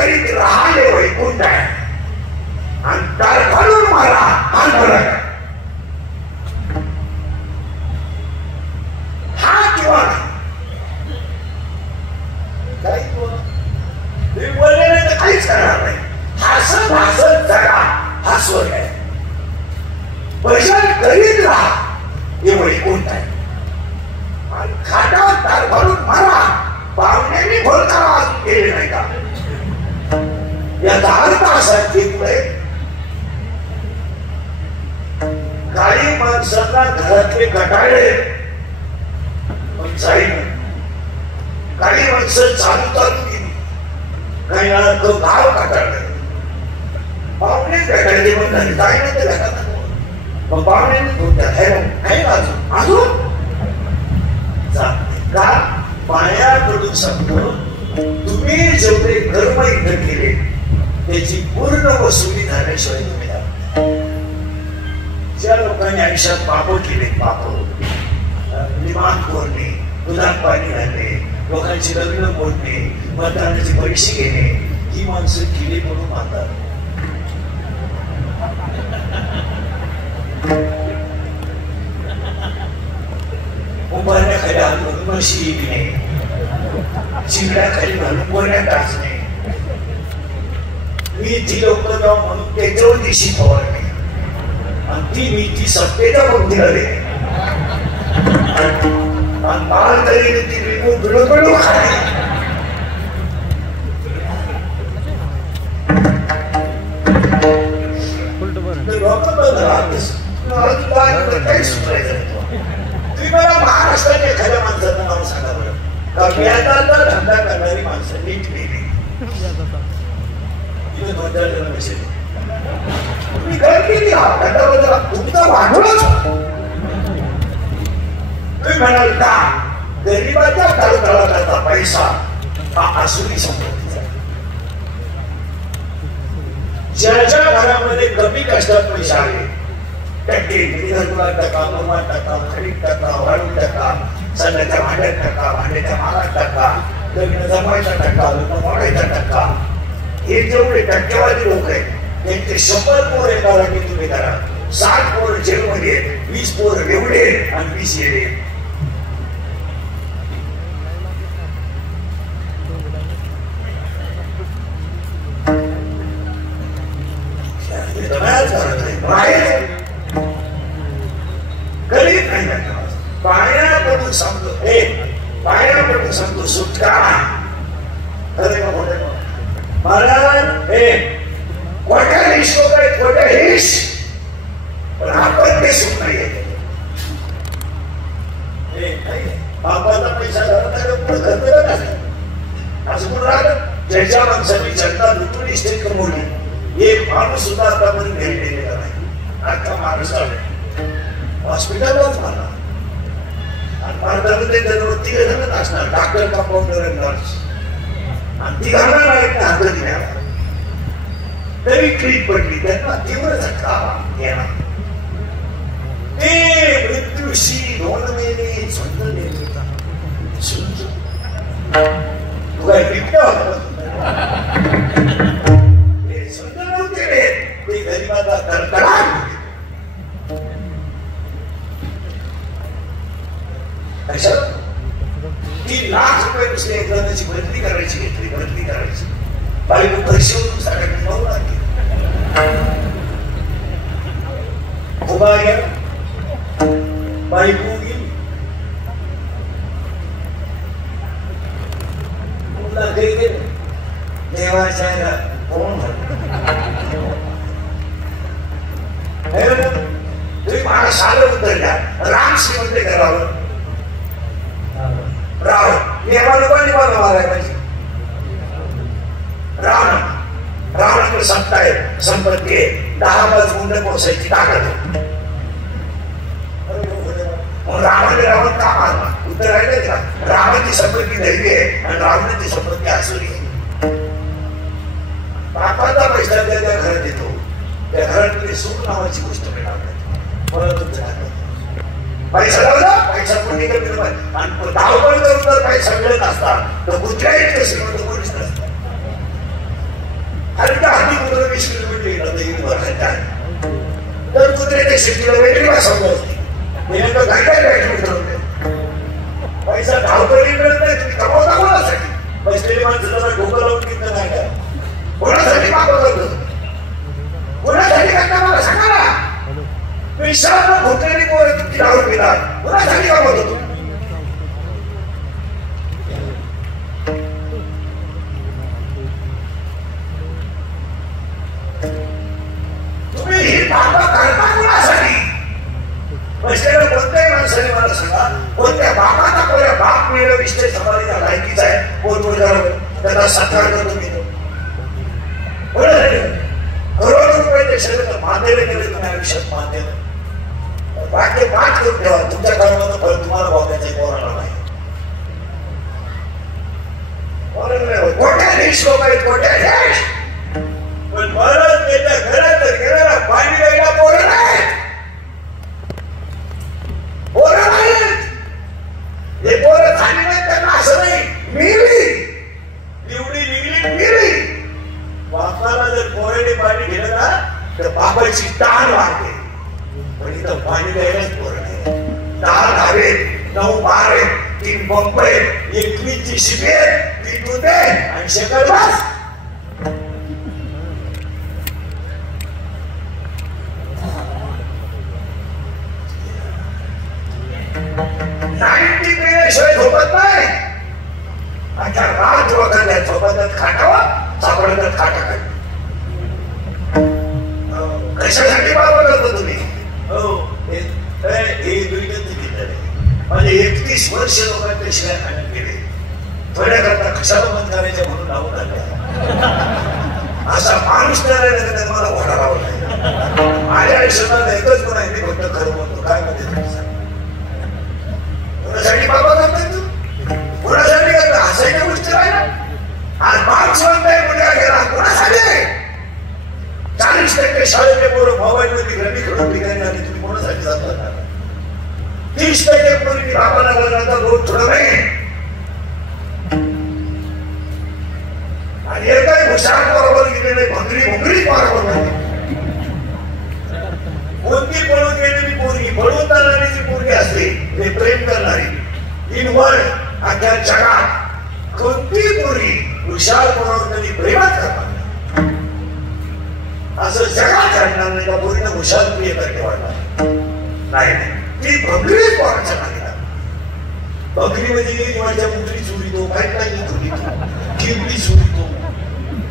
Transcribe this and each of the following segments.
करीत राहिले वैकुंठ आहे आणि दार घालून मारा हा फरक आहे. हा किंवा काही तुम्ही बोलले नाही तर काहीच करणार नाही. हसत हसत जगा हा स्वर्ग आहे. भजन करीत राहा हे वैकुंठ आहे. आणि खाटात दार घालून मारा पाहुण्यांनी भोलकारा अजून केले नाही का? याचा अर्थ असा की काही माणसांना घरातले कटाळे पण जाईल. काही माणसं चालू चालू गेली. काही गाव कटाळलं. पाहुणे कटाळले पण नाही जाईना ते घरात. मग पाहुण्यांनी तुमच्या आहे अजून अजून का पायाकडून सांगतो तुम्ही जेवढे कर्म इथं केले त्याची पूर्ण वसुली झाल्याशिवाय तुम्ही ज्या लोकांनी आयुष्यात पाप केले पाप लिमान फोडणे दुधात पाणी घालणे लोकांची लग्न मोडणे मतदानाचे पैसे घेणे ही माणसं केली म्हणून मानतात. उभारण्या खाली घालून म्हशी विकणे चिंगड्या खाली घालून गोण्या टाचणे मी ती लोक जाऊ म्हणून त्याच्यावर दिशी फवारणे आणि ती मी ती सत्तेच्या बुद्धीला देणे आणि बाळ तरी ती विकून बिडू खाणे. तुम्ही मला महाराष्ट्रात एखाद्या माणसाचं नाव सांगा बरं का व्याजाचा धंदा करणारी माणसं नीट केली तिथे 2-4 जण बसले. तुम्ही घर केली धंदा तुमचं भांडवलच. तुम्ही म्हणाल का गरिबाच्या तळतळाचा पैसा हा आसुरी संपत्तीचा. ज्याच्या घरामध्ये कमी कष्टात पैसे आले टक्के टक्का मुरमात टक्का खडीत टक्का वाळू टक्का सध्याच्या भांड्यात टक्का भांड्याच्या मालात टक्का लग्न जमवायचा टक्का लग्न मोडायचा टक्का हे जेवढे टक्केवारी लोक आहेत त्यांचे 100 पोर एका जागी तुम्ही करा 60 पोर जेलमध्ये 20 पोर एवढे आणि 20 येडे. पाण्याकडून सांगतो पाण्याकडून सांगतो सुटका महाराज हे खोट्या हिश लोक आहेत खोट्या हिश पण आपण ते सुट नाही बापाचा पैसा असं म्हणून राहिलं. ज्याच्या माणसाने जनता लुटून इस्टेट कमवली एक माणूस सुद्धा आतापर्यंत भेट दिलेला नाही. अख्खा माणूस हॉस्पिटललाच मारला आणि भारतामध्ये त्याच्यावर 3 जणच असणार डॉक्टर कंपाऊंडर आणि नर्स आणि 3 नाही हात दिल्या तरी क्लीन पडली त्यांना तीव्र झटका येणार. ते मृत्यूशी 2 महिने झुंजले तू काय बिबट्या होता ते झुंज नव्हते ते गरिबाचा तडतडाट. $3 लाख नुसते एकदाची बदली करायची घेतली बदली करायची बायको पैसे सगळ्यांनी 9 लाख खुबा गेला बायको गेली घरी गेले देवाच्या कोण तुम्ही मला साधं उत्तर द्या. राम श्रीमंत करावं रावण नियमाला कोणी मारायला पाहिजे. रावणाकडे सत्ता आहे संपत्ती आहे 10 गुंड पोसायची ताकद आहे. रावण का मारला उत्तर आहे का रावणाची संपत्ती दैवी आहे आणि रावणाची संपत्ती आसुरी आहे. बापाचा पैसा त्या घरात येतो त्या घरातली सुख नावाची गोष्ट मिळाली. पैसा लावला पैसा कोणी कमी आणि धावपळ करून जर पैसा मिळत असता तर कुठल्याही श्रीमंत कोणीच नसतात. शेतीला वेगळी भाषा होती. नेमकं काय काय काय ठरवते पैसा धावपळी मिळत नाही. तुम्ही कमावता कोणासाठी? बसलेली माणसं जरा डोकं लावून घेतलं नाही का? कोणासाठी मागवत होतं? कोणासाठी करता मला सांगा ना. पैशाला भोगलेली पोरं तुमची दारू पितात. कोणासाठी कामत होतो? तुम्ही ही बाबा करता कोणासाठी? बसलेल्या कोणत्याही माणसाने मला सांगा, कोणत्या बापाचा कोणत्या बाप मिळेल विषय समाधीचा लायकीचा आहे कोण करावं त्याचा सत्कार करतो मी करोड रुपये देशाला मान्यले केले तुम्ही आयुष्यात मान्य वाक्य पाठ करून ठेवा. तुमच्या कर्माचं फळ तुम्हाला बघायचं कोणाला नाही. कोट्या श्लोक आहेत कोट्या देश पण परत त्याच्या घरात गेलेला पाणी द्यायला पोरं नाहीत. पोरं नाहीत. हे पोरं झाली नाहीत त्यांना असं नाही मिळली निवडी निघली मिळली. बापाला जर पोराने पाणी दिलं ना तर बापाची टाळ वाढते. पण इथं पाणी द्यायलाच पोरं नाही. 10 धावे 9 बारे 3 पंप 21 JCB 3 दुधे आणि शेकर बस. शिवाय झोपत नाही. आता रात वगैरे झोपत खाटावं सापडत खाटा काय कशासाठी बाबा करतो तुम्ही? हो म्हणजे 31 वर्ष लोकांच्या शिवाय खाण्यात गेले. थोड्या करता कशाला बंद करायच्या म्हणून लावून आल्या. असा माणूस करायला मला ओढावं नाही. माझ्या आयुष्यात एकच गुण आहे मी फक्त खरं बोलतो. काय म्हणते कोणासाठी बाबा करताय तू? कोणासाठी करता? हसायच्या गोष्टी राहिला. आज मार्क्स म्हणताय मुलगा गेला कोणासाठी? 40% शाळेचे पोरं मोबाईल मध्ये रमी खेळून ठिकाणी आली. तुम्ही कोणासाठी जाता? 30% पोरी बाबाला लागला रोज थोडं नाही. आणि हे काही हुशार बरोबर गेलेले भंगरी भंगरी बरोबर कोणती पळून गेलेली पोरगी पळून जाणारी पोरगी असते ते प्रेम करणारी इनवर्ड अख्या जगात कोणती पोरगी हुशार कोणावर कधी प्रेमात करणार असं जगात घडणार नाही. का पोरीनं हुशार प्रिय करते वाटणार नाही. ती भगरी पोराच्या नाही. बकरी मध्ये माझ्या मुकरी चोरीतो काही काही चोरीतो किवडी चोरीतो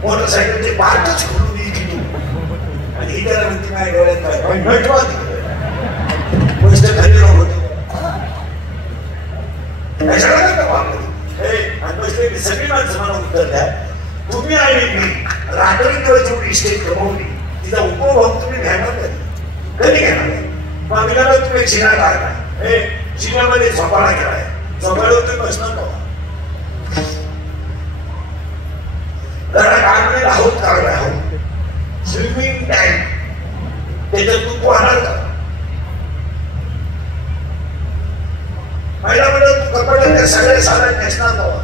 मोटरसायकलचे पार्टच खोलून घेतो. आणि ही त्याला म्हणते माझ्या डोळ्यात काय गोष्ट खाली होतो सगळी माणसं मला उत्तर द्या. तुम्ही आणि मी रात्री जेवढी स्टेज कमवली तिचा उपभोग तुम्ही घेणार कधी घेणार नाही. मागल्याला तुम्ही शिना काढला शिन्यामध्ये झोपाळा केलाय. झोपाळ्यावर तुम्ही बसणार का? जरा काढले आहोत काढला आहोत स्विमिंग टँक त्याच्यात तू पोहणार का? पहिला म्हणजे तू कपड्यात सगळे सारे नेसणार नव्हा.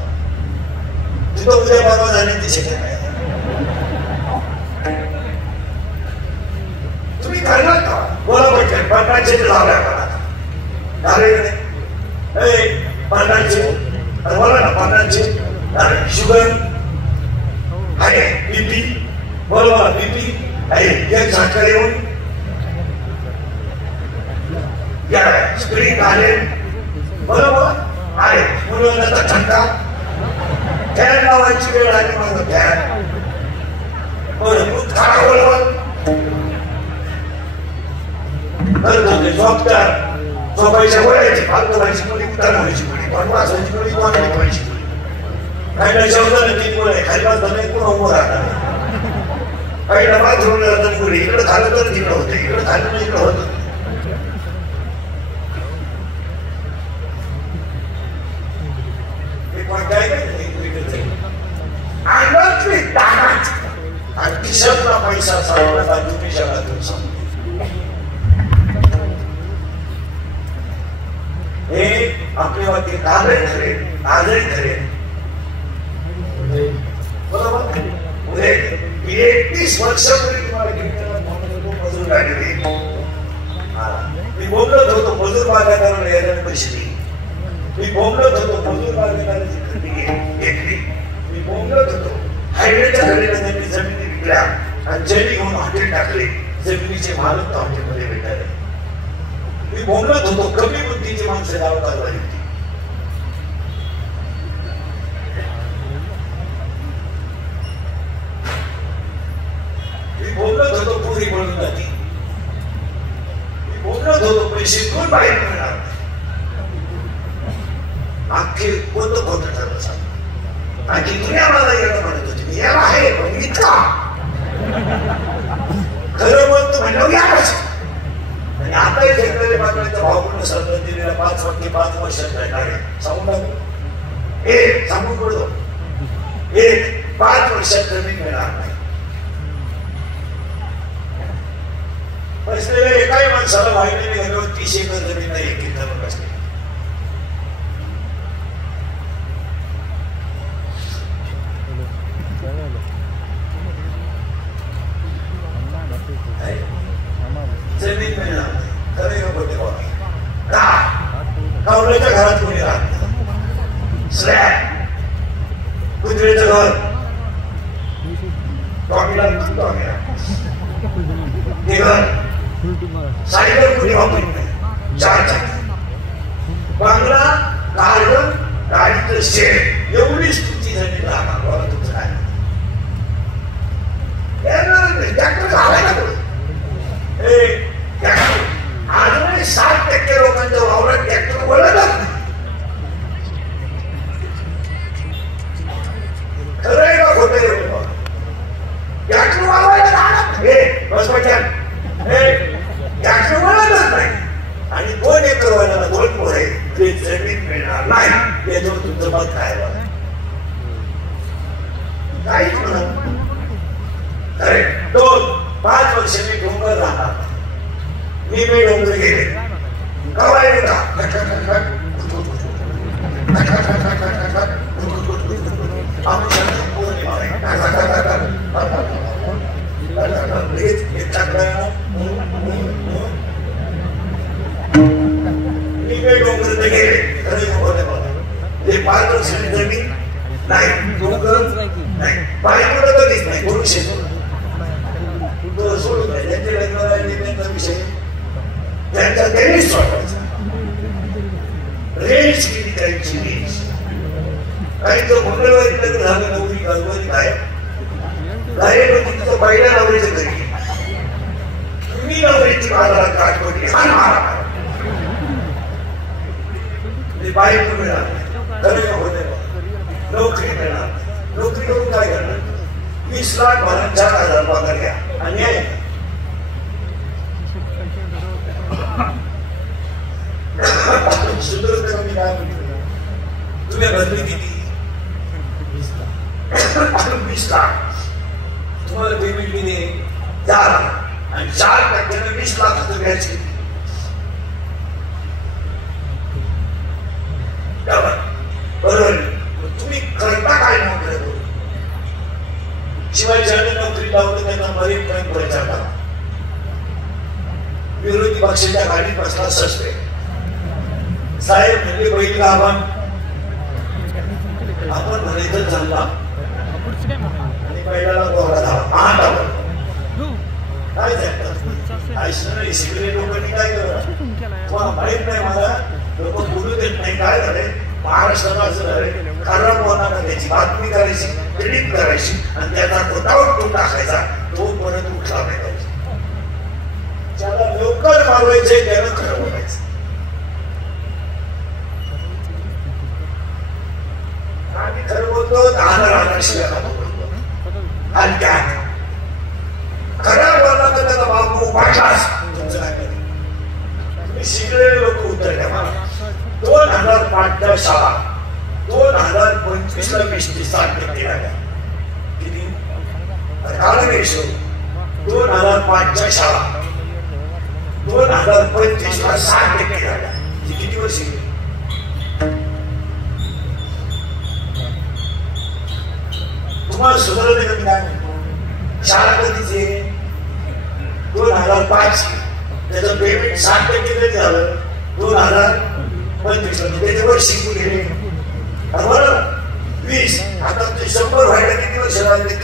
तुझं उद्या बाबा जाण्याची शक्यता आहे. तुम्ही करणार का? बोला म्हटलं पन्नासचे लावल्या मला पन्नासचे बोला ना 50चे शुगर आहे बीपी बोला मला बीपी आहे एक झटका येऊन या स्प्रिंग आले बरोबर आहे मुलांना थंडा फॅन लावायची वेळ आली मग फॅन बरोबर खरा बरोबर झोपायच्या गोळ्याची फालतू व्हायची मुली उतार व्हायची मुली बनवासायची मुली कोणाला व्हायची मुली काही नाही शब्दाने 3 गोळ्या खाली बांधताना पुन्हा उभं राहणार. काही डबा धरून राहतात मुली इकडे खाल्लं तर तिकडं होते इकडे खाल्लं तर इकडं होतं. आणि खिशातला पैसा सावळा तुम्ही जगातून सांगतो. हे आपल्या वाक्य आजही खरे बरोबर. 31 वर्षापूर्वी तुम्हाला मजूर गाडी हायवेच्या कडेला त्यांनी जमिनी विकल्या आणि जमिनी घेऊन हॉटेल टाकले. जमिनीचे मालक हॉटेलमध्ये भेटायला. मी बोलत होतो कमी बुद्धीची माणसं गाव कारवाई होती. मी बोलत होतो पुरी म्हणून जाती. मी बोलत होतो पैसे कोण बाहेर मिळणार. अख्खे कोणतं कोणतं ठरलं सांग. आणखी दुनिया मला येणं म्हणत होती. मी याला आहे पण इतका खरं म्हणतो म्हणलं याच. आणि आता शेतकरी बातम्याचा भाव पूर्ण सरकार दिलेला 5 वर्षात राहणार आहे. सांगून टाकू एक सांगून पडतो. एक 5 वर्षात जमीन मिळणार नाही. बसलेल्या एकाही माणसाला वाहिनी गेल्यावर 30 एकर जमीन नाही. एक एकर बसले. जमीन मिळणार खरं खोटे का कावल्याच्या घरात कोणी राहत. स्लॅब कुत्र्याचं घर टॉमीला ते घर सायकल कुणी वापरत नाही. 4 चाकी बांगला गार्डन गाडीचं शेड एवढीच तुमची जमीन राहणार. तुमचं काय ट्रॅक्टर घालायला अजूनही 60% लोकांच्या वावरात ट्रॅक्टर वळतच नाही. खरं आहे का खोटं आहे. ट्रॅक्टर वावरायला बस ट्रॅक्टर वळतच नाही. आणि 2 एकर वळणाला 2 पोरं ते जमीन मिळणार नाही. याच्यावर तुमचं मत काय काहीच म्हणत. अरे 2-5 वर्ष मी डोंगर राहणार. मी डोंगर गेले कवाय डोंगर गेले. ते 5 वर्ष जमीन नाही. डोंगर नाही. पाणी कधीच नाही. करू शकतो सोडून नाही. त्यांच्या लग्नाला विषय त्यांचा त्यांनीच सोडवायचा. रेंज किती त्यांची रेंज. काही तर मंगळवारी लग्न झालं नवरी गाजवारी गायब तिथं पहिल्या नवरीचं घरी तुम्ही नवरीची बाजारात काट पडली बायको मिळणार. खरं होते नोकरी मिळणार. नोकरी करून काय करणार. 20 लाख भरा 4,000 पगार घ्या. अन्याय. सुंदर मी काय म्हणतो तुम्ही बदली किती 20 लाख तुम्हाला पेमेंट किती 4 आणि 4% 20 लाखाचं व्याज किती. बरोबर. तुम्ही करता काय नोकरी. शिवाय ज्याने नोकरी लावली त्यांना मरीन ड्राईव्ह करायचा का. विरोधी पक्षाच्या गाडीत बसला सस्ते साहेब म्हणजे पहिली आपण म्हणायचं चालला आणि पहिल्याला गोरा झाला काय झालं. शिकले लोकांनी काय करणार माहित नाही. मला लोक बोलू देत नाही. काय झालंय महाराष्ट्राला असं झालंय. खराब होणार त्याची बातमी करायची एडिट करायची आणि त्याचा खोटावर तो टाकायचा. तो परत उठला नाही पाहिजे. ज्याला लवकर मारवायचे त्यानं खरं बोलायचं. आम्ही खरं बोलतो 10 शिवाय बोलतो. आणि काय खरं बोलला तर त्याचा बापू पाठलास. तुमचं काय तुम्ही शिकलेले लोक उत्तर द्या. मला 2005च्या शाळा 2025ला 20% लागल्या. किती काळ वेशो 2005च्या शाळा 2025ला 60% झाल्या. किती वर्ष. तुम्हाला सुधारले कमी काय म्हणतो. शाळा कधीचे 2005 त्याचं पेमेंट 60% कधी झालं 2025ला. त्याच्यावर शिकून गेले. बरोबर 20. आता ते 100 व्हायला किती वर्ष लागले.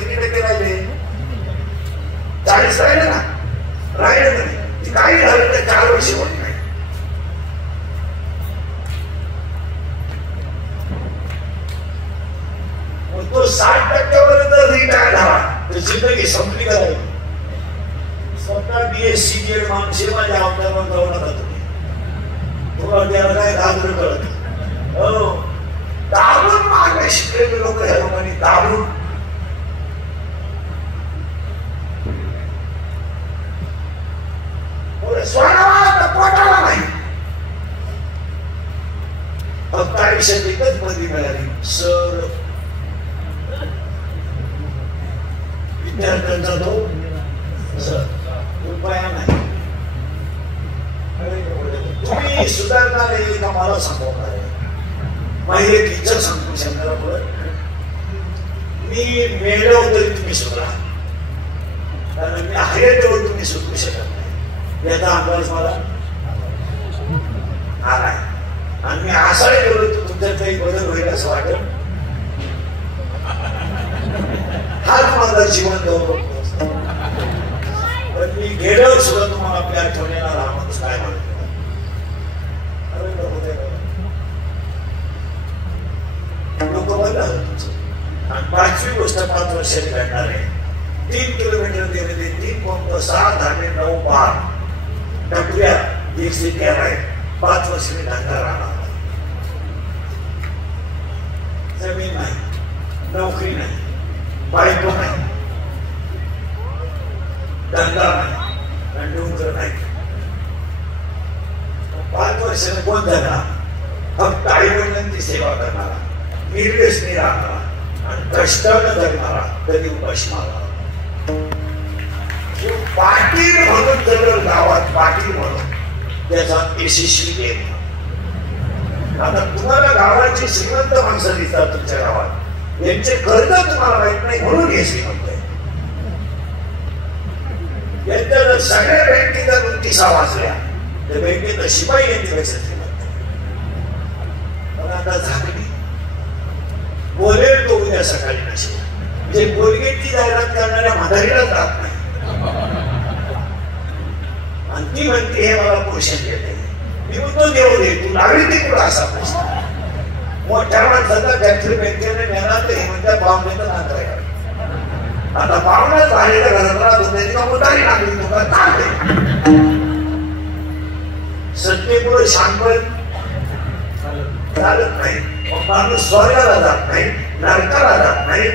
की संपली करावी स्वतः BSc BEd माणसे माझ्या अवतारावर जाऊ नका तुम्ही त्याला काय घाबरून कळत हो दाबून मागे शिकलेले लोक ह्या लोकांनी दाबून पोटाला नाही फक्त आयुष्यात एकच पदवी मिळाली सर विद्यार्थ्यांचा तो उपाय नाही तुम्ही सुधारणार आहे का मला सांगणार आहे माझी एक इच्छा सांगतो शंकरापुढे मी मेलो तरी तुम्ही सुधरा कारण मी आहे तेवढं तुम्ही सुधरू शकत नाही याचा अंदाज मला आलाय आणि मी असाही गेलो तर तुमच्यात काही बदल होईल असं वाटत हा तुम्हाला जीवन गौरव पण मी गेल्यावर सुद्धा तुम्हाला आपल्या आठवणीला राहणं काय म्हणतो लोक बदल आणि पाचवी गोष्ट 5 वर्षांनी घडणार आहे 3 किलोमीटर गेले ते 3.6 धागे 9 बार टपऱ्या एक सिटी आहे 5 वर्षांनी धंदा राहणार जमीन नाही नोकरी नाही बायको नाही धंदा नाही डोंगर नाही 5 वर्षाने कोण जाणार फक्त आई वडिलांची सेवा करणारा निर्व्यसनी राहणारा आणि कष्टानं जगणारा कधी उपाशी मारणारा पाटील म्हणून जर गावात पाटील म्हणून त्याचा यशस्वी गेम आता तुम्हाला गावाची श्रीमंत माणसं दिसतात तुमच्या गावात यांचे कर्ज तुम्हाला माहित नाही म्हणून हे श्रीमंत आहे यांच्या जर सगळ्या बँकेचा नोटिसा वाचल्या तर बँकेचा शिपाई यांच्यापेक्षा श्रीमंत पण आता झाकली बोलेल तो उद्या सकाळी नसेल जे बोलगेची जाहिरात करणाऱ्या म्हातारीला जात नाही आणि ती म्हणते हे मला पोषण देते मी म्हणतो देऊ दे तू लावली ते कुठं असा प्रश्न मोठ्या माणसाचा फॅक्टरी बँकेने नेणार तर हे म्हणत्या पाहुण्याचं नांदराय आता पाहुणा झालेल्या घरात राहतो त्याची का मोठारी लागली तुला चालते सत्तेपुढे शांतपण चालत नाही माणूस स्वर्गाला जात नाही नरकाला जात नाही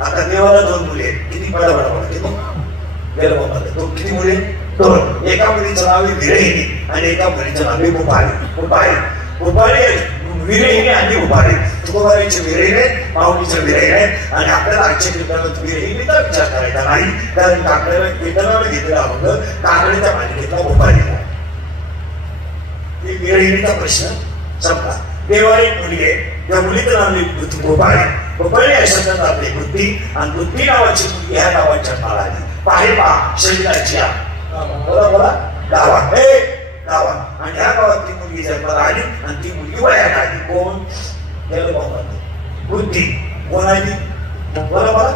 आता देवाला 2 मुले किती किती मुले 2 एका मुलीचं नाव आहे विरहिणी आणि एका मुलीचं नाव आहे उपारी विरहिणी आणि उपारी तुकोबारांची विरहिणी माऊलीचं विरहिणी आणि आपल्याला आजच्या कीर्तनात विरहिणीचा विचार करायचा नाही कारण काकड्याला कीर्तनाला घेतलेला होतं काकड्याच्या मालिकेतला उपारीला विरहिणीचा प्रश्न संपला देवाला एक मुली आहे त्या मुलीचं नाव गोपाळी. गोपाळी या शब्दात आपली बुद्धी आणि बुद्धी नावाची मुलगी ह्या गावात जन्माला आली. पाहे पा शरीराची बोला बोला गावात गावात आणि ह्या गावात ती मुलगी जन्माला आली आणि ती मुलगी वयात आली. कोण बुद्धी. कोण आली बोला बोला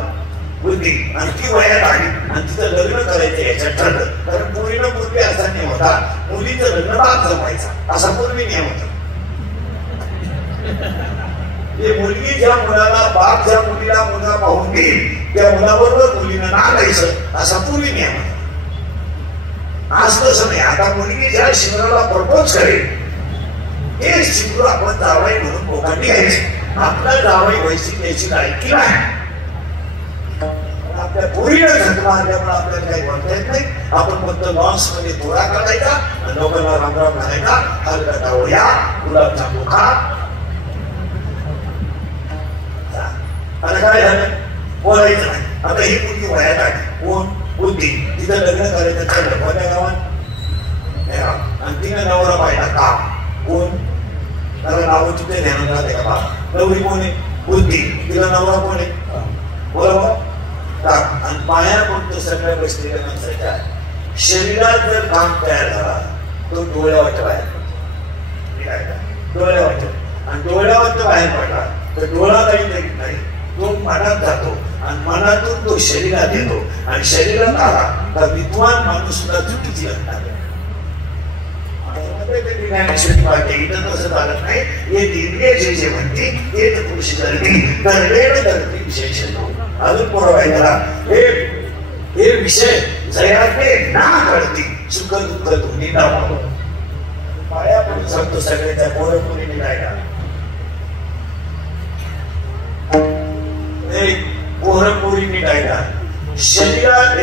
बुद्धी. आणि ती वयात आली आणि तिचं लग्न करायचं याच्यात ठरलं. कारण मुलीनं पूर्वी असा नियम होता, मुलीचं लग्न बाप जमायचा असा पूर्वी नियम होता. मुलगी ज्या मुलाला बाप ज्या मुलीला मुलगा पाहून देईल त्या मुलाबरोबर मुलीनं नांदायचं असा पूर्वी नियम होता. आज तसं नाही. आता मुलगी ज्या शिवराला प्रपोज करेल हे शिवरू आपण जावई म्हणून लोकांनी घ्यायचे. आपला जावई व्हायची त्याची लायकी नाही. आपल्या पोरीनं झटका आल्यामुळे आपल्याला काही म्हणता येत नाही. आपण फक्त लॉन्स मध्ये थोडा काढायचा आणि लोकांना रामराम घालायचा. हलका टावळ्या गुलाबजामू खा. आता काय झालं बोलायचं नाही. आता ही मुलगी वयात आली. कोण बुद्धी. तिथं लग्न करायचं ठरलं कोणत्या गावात आणि तिनं नवरा पाहिला का कोण. त्याला नाव तिथे ध्यानात राहते का बाप. नवरी कोण आहे बुद्धी. तिला नवरा कोण आहे बरोबर. आणि पाया कोणतं सगळ्या बसलेल्या माणसाच्या शरीरात जर काम तयार झाला तो डोळ्यावर बाहेर पडतो. डोळ्यावर आणि डोळ्यावर बाहेर पडला तर डोळा काही देत नाही. तो मनात जातो आणि मनातून तो शरीरात येतो आणि शरीरात आला तर विद्वान माणूस सुद्धा चुकीची लागणार. तसं चालत नाही. हे दिव्य जे म्हणते ते पुरुष धरती धरलेलं धरती विशेष अजून पुरवायला हे विषय जयाते ना कळती सुख दुःख दोन्ही नाव पाया पण सांगतो सगळ्याच्या पोरपुरी निघायला. पोरपुरी निघायला शरीरात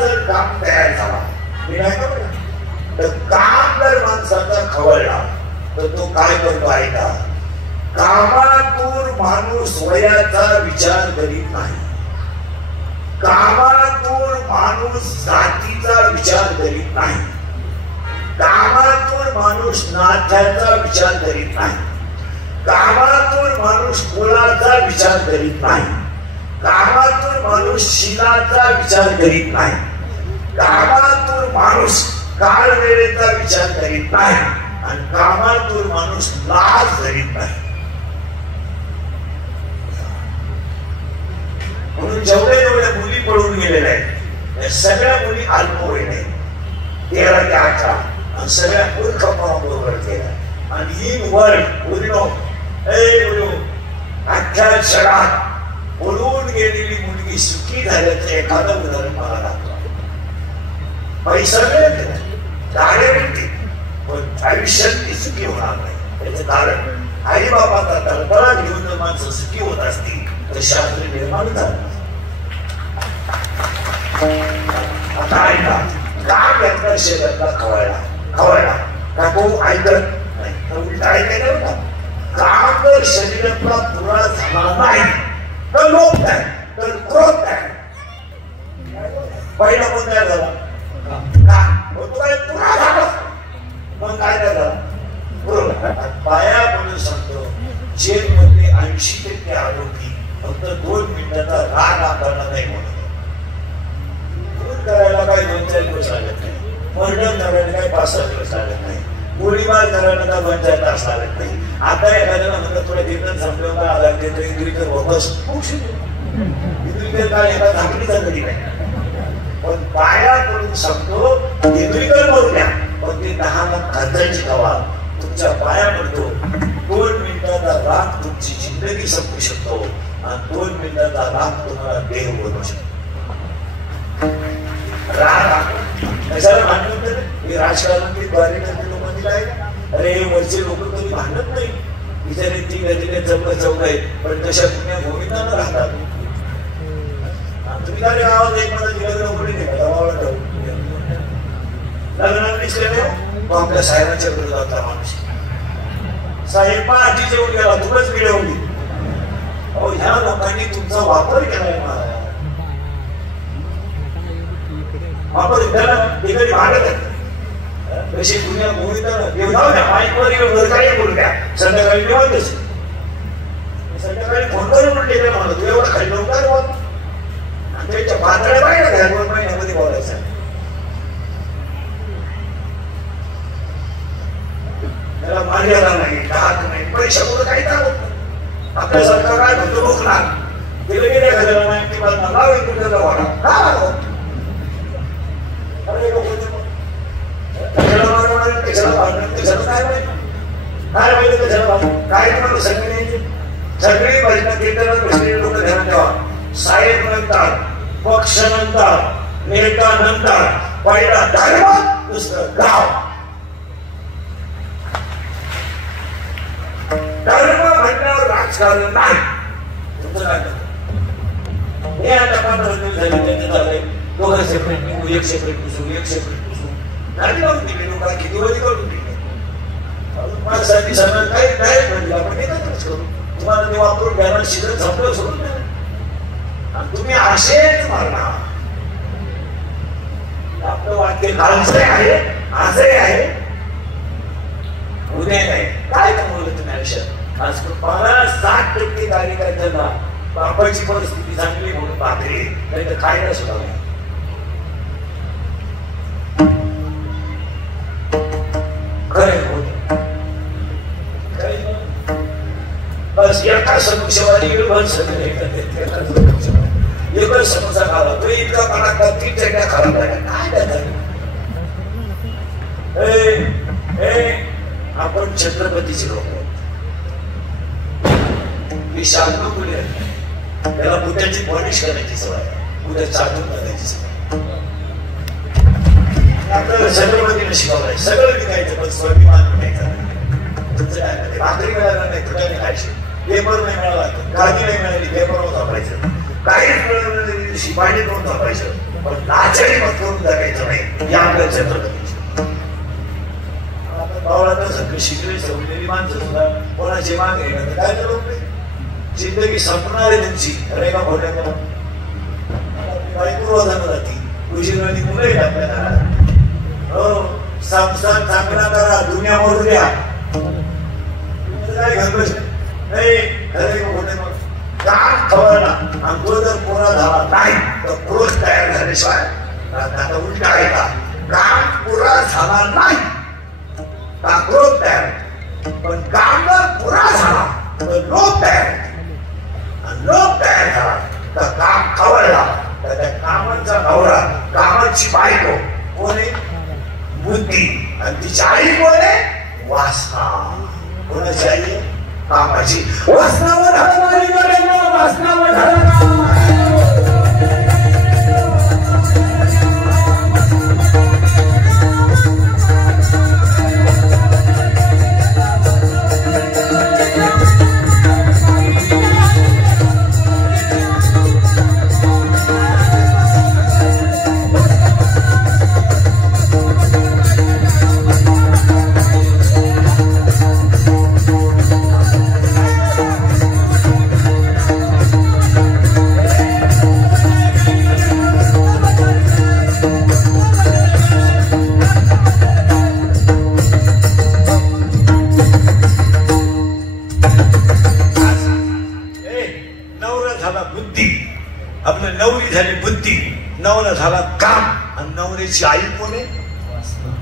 जर काम तयार झाला निघायला तर काम जर माणसाचा खवळला तर तो काय करतो ऐका. कामातून माणूस वयाचा विचार करीत नाही. कामातून माणूस जातीचा विचार करीत नाही. कामातून माणूस नात्याचा विचार करीत नाही. कामातून माणूस कुळाचा विचार करीत नाही. कामातून माणूस शिलाचा विचार करीत नाही. कामातून माणूस काळ वेळेचा विचार करीत नाही आणि कामातून माणूस लाज धरीत नाही. म्हणून जेवढ्या मुली पळून गेलेल्या आहेत त्या सगळ्या मुली अल्पवयीन आहेत. 13 ते 18 आणि सगळ्या मूर्खपणाबरोबर केल्या. आणि ही वर्ल्ड अख्ख्या जगात पळून गेलेली मुलगी सुखी झाल्याचं एखादं उदाहरण मला दाखवा. पैसा मिळते गाड्या मिळते पण आयुष्यात ती सुखी होणार नाही. त्याचं कारण आई बाबाचा तळतळा घेऊन जर माणसं सुखी होत असतील तर शास्त्र निर्माण झालं. आता ऐका का घेतला शेजारला खवळला का तो ऐकत नाही. उलट ऐकायला होता. काम जर शरीरातला पुरा झाला नाही तर लोभ नाही तर क्रोध नाही. पहिला कोण तयार झाला मग काय झालं पाया म्हणून सांगतो. जेल मध्ये 80% आरोपी फक्त 2 मिनिटाचा राग आकारला नाही म्हणून. करायला काही 2-4 दिवस लागत नाही. मर्डर करायला काही 5-6 दिवस लागत नाही. गोळीबार करायला का 2-4 तास लागत नाही. आता एखाद्याला म्हणलं थोड्या दिवसात संपलं आला इंद्रिकर वापस इंद्रिकर काय एका झाकलीचा घडी नाही. पण पाया पडून सांगतो इंद्रिकर मरू द्या पण ते 10 लाख खर्चाची गवा तुमच्या पाया पडतो. 2 मिनिटाचा राग तुमची जिंदगी संपू शकतो आणि 2 मिनिटाचा राग तुम्हाला देह बनवू शकतो. राग कशाला भांडत हे राजकारणातली द्वारे लोकांनी काय अरे वरचे लोक कधी भांडत नाही. बिचारे 3 चौक आहेत पण तशा पुण्या गोविंदांना राहतात. तुम्ही काय आवाज एक मला दिला उघडी नाही लग्नात दिसले तो आपल्या साहेबांच्या विरोधातला माणूस. साहेब पण आजी जेवून गेला तुम्हीच मिळवली. अहो ह्या लोकांनी तुमचा वापर केलाय मला वापर त्याला एखादी भांडत आहे. तशी दुनिया गोविंदाला माईकवर काय बोलू द्या संध्याकाळी निवांतच संध्याकाळी फोन करून म्हटले काय म्हणा तू एवढं खाली नव्हता बोल आणि त्यांच्या पातळ्या पाहिजे ना 2 महिन्यामध्ये बोलायचं त्याला मर्यादा नाही डाक नाही पैसा कुठं काही चालत आपल्या सरकार काय म्हणतो रोखणार गेले गेले घालायला नाही की मला लाव तुझ्या वाडा का अरे कशाला मारणार कशाला मारणार कशाला काय माहिती काय माहिती कशाला काय तुम्हाला सगळी भजन कीर्तन बसलेले लोक ध्यान ठेवा साहेब नंतर पक्ष नंतर नेता नंतर पहिला धर्म दुसरं गाव धर्म म्हणण्यावर राजकारण नाही तुमचं काय हे आता 15 दिवस झाले त्यांचे झाले दोघं सेपरेट निघू एक सेपरेट पुसू नाही लावून दिले लोकांना किती वरी करून दिले माणसांनी सगळं काही नाही म्हणलं आपण एकत्रच करू तुम्हाला ते वापरून घ्यायला शिकत संपलं सोडून आणि तुम्ही असेच मारणार आपलं वाक्य कालचे आहे आजही आहे उद्या नाही काय कमवलं तुम्ही आयुष्यात आज 60% कार्यकर्त्यांना बापाची परिस्थिती चांगली म्हणून पाहते नाही तर काय नाही सुद्धा खरे होते बस एका समस्यावादी एकच समस्या खाला तो इतका कडाका 3 चट्या खराब झाल्या काय आपण छत्रपतीचे लोक विशाल मुले त्याला बुद्धाची पॉलिश करायची सवय उद्या चाटून करायची सवय आपल्याला छत्रपतीने शिकवलंय सगळं विकायचं पण स्वाभिमान विकायचं तुमचं काय भाकरी मिळाला नाही तुझ्याने खायची पेपर नाही मिळाला गादी नाही मिळाली पेपरवर थांबायचं काहीच मिळालं नाही दिवशी पाणी करून थांबायचं पण नाचणी मत करून जगायचं नाही या आपल्या छत्रपतीची पावलाला सगळी शिकले सवलेली माणसं सुद्धा कोणाची माग घेणं तर काय लोक जिंदगी संपणार आहे तुमची अरे का खोट्या काही पूर्वजांना जाती उशिराने मुलंही आपल्याला हो संसार चांगला करा दुनिया मरू द्या काय घाल नाही अरे का खोटे मग काम खवळला आणि तो जर पुरा झाला नाही तर क्रोध तयार झाल्याशिवाय आता उलटा आहे का काम पुरा झाला नाही क्रोध तयार पण काम जर पुरा झाला तर लोभ तयार लोभ तयार झाला तर काम खवळला तर त्या कामाचा नवरा कामाची बायको कोणी बुद्धी आणि तिची आई कोणी वासना कोणाची आई कामाची वासनावर नवरा झाला काम आणि नवऱ्याची आई कोणी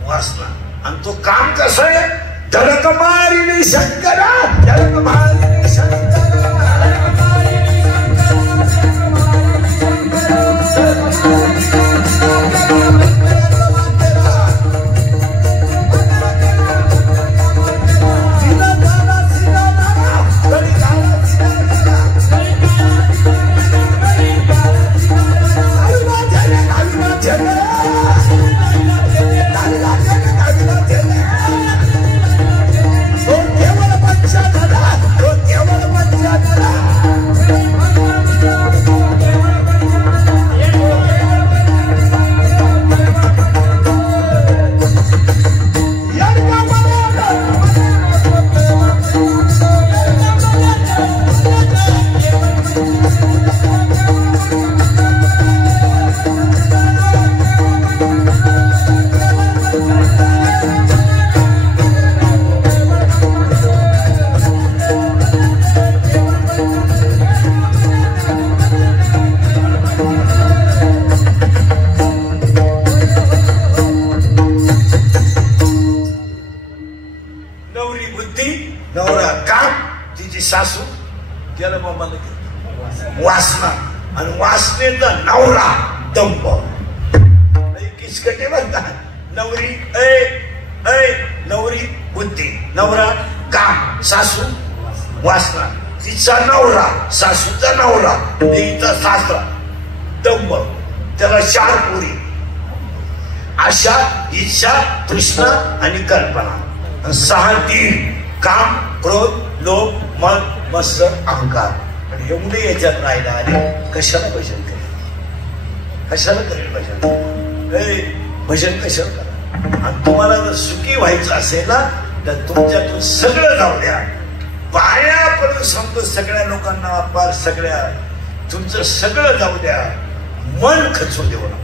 वासना आणि तो काम कसं आहे धडक मारिली शंकरा धडक मारिली शंकरा केवळ पंचा बंद केलं. वासना आणि वासनेचा नवरा दंभ. किसकटे म्हणतात. नवरी नवरी बुद्धी, नवरा काम, सासू वासना. तिचा नवरा, सासूचा नवरा, तिचा सासरा दंभ. त्याला 4 पोरी. आशा, इच्छा, तृष्णा आणि कल्पना. 6 तीर. काम, क्रोध, लोभ, मद, मत्सर, अहंकार. आणि एवढे याच्यात राहिला आणि कशाला भजन करेल? कशाला करेल भजन? भजन कशाला करा? आणि तुम्हाला जर सुखी व्हायचं असेल ना तर तुमच्यातून सगळं जाऊ द्या. पायापर्यंत सांगतो सगळ्या लोकांना, पार सगळ्या तुमचं सगळं जाऊ द्या. मन खचू देऊ नका.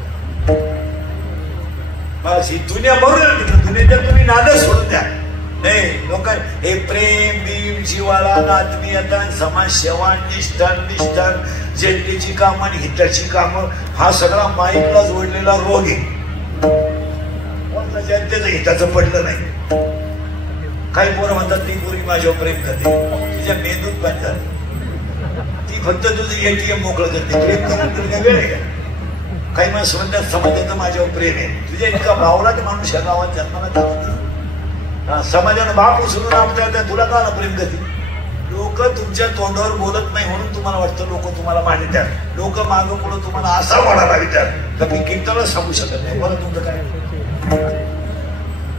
बस ही दुनिया बरोबर. दुनियाच्या तुम्ही नाद सोडून द्या. नाही लोक हे प्रेम बीम जीवाला आत्मीयता, समाजसेवा, निष्ठान, जनतेची कामं आणि हिताची कामं, हा सगळा माईकला जोडलेला रोग आहे. जनतेचं हिताचं पडलं नाही. काही पोरं म्हणतात ती पोरी माझ्यावर प्रेम करते. तुझ्या मेंदूत बांधतात. ती फक्त तुझं ATM मोकळं करते. प्रेम करायला तुला वेळ आहे का? काही माणसं म्हणतात समाजाचं माझ्यावर प्रेम आहे. तुझ्या इतका भावला ते माणूस या गावात जन्माला जावं. समाजानं बाप उचलून आपल्या तुला का प्रेम करते? लोक तुमच्या तोंडावर बोलत नाही म्हणून तुम्हाला वाटतं लोक तुम्हाला मानतात. लोक मागं पुढं तुम्हाला असा वाढायला विचार तर मी कीर्तनच सांगू शकत नाही. बरं तुमचं काय?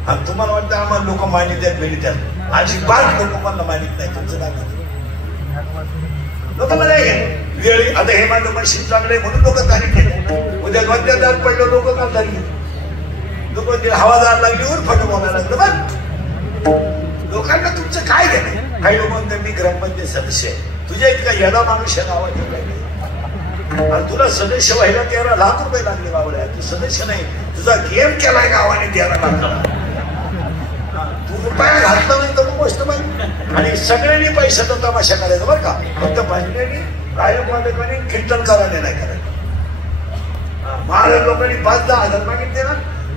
आणि तुम्हाला वाटतं आम्हाला लोक मानित्यात मिळतात. अजिबात लोकांना मानित नाही. तुमचं काय लोकांना नाही वेळ. आता हे माझं मशीन चांगलं आहे म्हणून लोक तारीख घेतात. उद्या वाद्यादार पडलं लोक का तारीख घेतात? लोक हवादार लागली वर फट बोलायला लागलं. बघ लोकांना तुमचं काय घेणे. काही लोक म्हणतात मी ग्रामपंचायत सदस्य आहे. तुझ्या इतका येडा माणूस या गावात आणि तुला सदस्य व्हायला 13 लाख रुपये लागले बाबड्या. तू सदस्य नाही. तुझा गेम केलाय गावाने 13 लाखाला. तू रुपया घातला नाही तर गोष्ट पाहिजे. आणि सगळ्यांनी पैशाचा तमाशा करायचा बरं का. फक्त भाजण्याने गायक वादकाने कीर्तनकाराने नाही करायचं. महाराज लोकांनी 5-10 हजार मागितले ना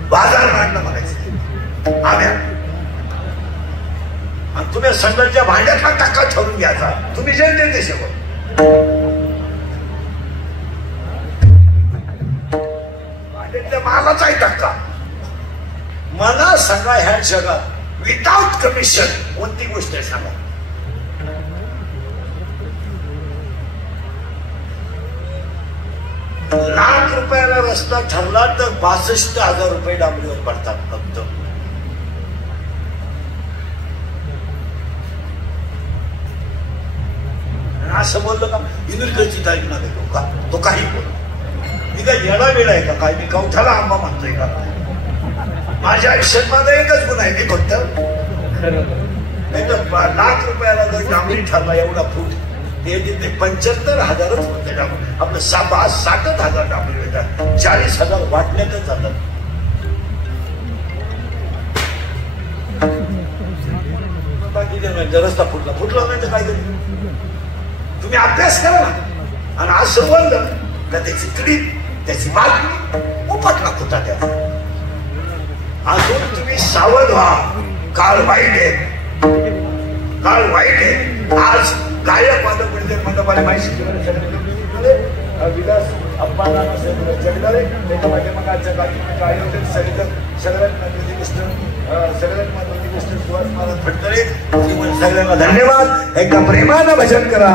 बाजार मांडणं म्हणायचं आम्या. आणि तुम्ही संघाच्या भांड्यातला टक्का ठरून घ्यायचा. तुम्ही जनते देशावर भांड्यातल्या मालाचा आहे टक्का. मला सांगा ह्या जगात विदाउट कमिशन कोणती गोष्ट आहे सांगा? लाख रुपयाला रस्ता ठरला तर 62,000 रुपये डांबरीवर पडतात फक्त. असं बोललं का इंद्रकडची तारीख ना देतो का? तो काही बोल. मी काय येडा वेळ आहे का? काय मी कवठाला आंबा म्हणतोय का? माझ्या आयुष्यात माझा एकच गुण आहे. मी फक्त नाही तर लाख रुपयाला जर डांबरी ठरला एवढा फूट हे 75,000च होते. आपलं 60,000 डांबरी येतात. 40,000 वाटण्यातच जातात. बाकी रस्ता फुटला नाही तर काय तरी तुम्ही अभ्यास करा ना. आणि असं बोललं का त्याची क्लिप त्याची बातमी उपटला होता. त्या अजून तुम्ही सावध व्हा. काळ वाईट आहे. काळ वाईट आहे. आज गायक वादक मंडपाने माहिती विलास अप्पा जगदाळे त्याच्या माध्यमाच्या सगळ्यात महत्वाची गोष्ट सुहास महाराज फडतरे सगळ्यांना धन्यवाद. एका प्रेमानं भजन करा.